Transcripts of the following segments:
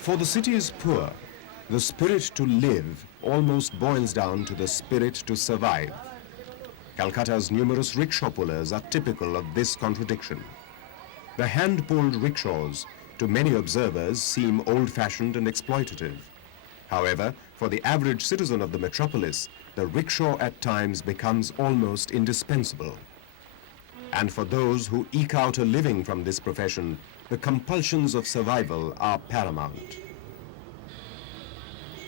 For the city's poor, the spirit to live almost boils down to the spirit to survive. Calcutta's numerous rickshaw pullers are typical of this contradiction. The hand-pulled rickshaws, to many observers, seem old-fashioned and exploitative. However, for the average citizen of the metropolis, the rickshaw at times becomes almost indispensable. And for those who eke out a living from this profession, the compulsions of survival are paramount.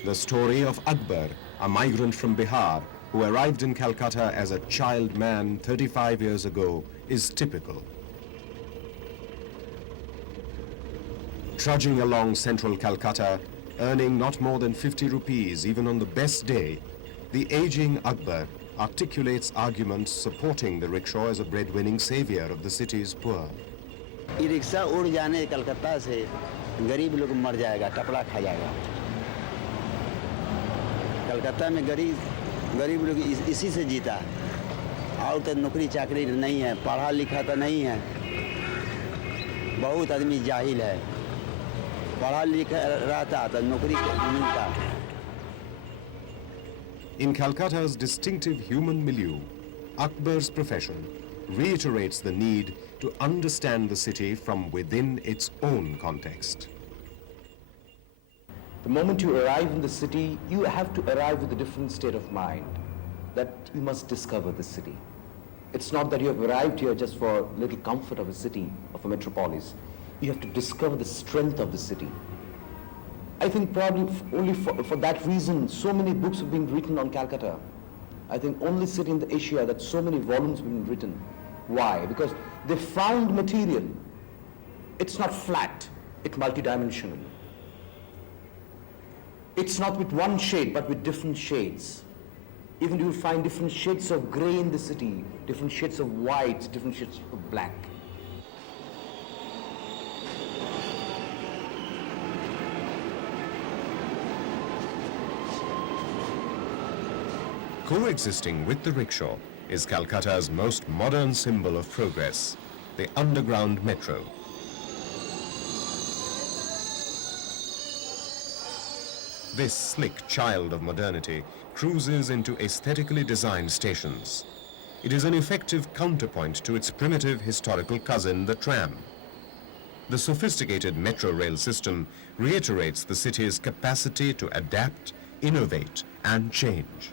The story of Akbar, a migrant from Bihar, who arrived in Calcutta as a child man 35 years ago, is typical. Trudging along central Calcutta, earning not more than 50 rupees even on the best day, the aging Akbar articulates arguments supporting the rickshaw as a breadwinning savior of the city's poor. ये rickshaw उड़ जाने कलकत्ता से गरीब लोग मर जाएगा, टपड़ा खा जाएगा। कलकत्ता में गरीब लोग इसी से जीता है। और तो नौकरी चाकरी नहीं है, पढ़ा लिखा तो नहीं है। बहुत आदमी जाहिल है। पढ़ा लिखा रहता तो नौकरी मिलता। In Calcutta's distinctive human milieu, Akbar's profession reiterates the need to understand the city from within its own context. The moment you arrive in the city, you have to arrive with a different state of mind, that you must discover the city. It's not that you have arrived here just for a little comfort of a city, of a metropolis. You have to discover the strength of the city. I think probably only for that reason, so many books have been written on Calcutta. I think only city in the Asia that so many volumes have been written. Why? Because they found material. It's not flat, it's multidimensional. It's not with one shade, but with different shades. Even you will find different shades of gray in the city, different shades of white, different shades of black. Coexisting with the rickshaw is Calcutta's most modern symbol of progress, the underground metro. This slick child of modernity cruises into aesthetically designed stations. It is an effective counterpoint to its primitive historical cousin, the tram. The sophisticated metro rail system reiterates the city's capacity to adapt, innovate, and change.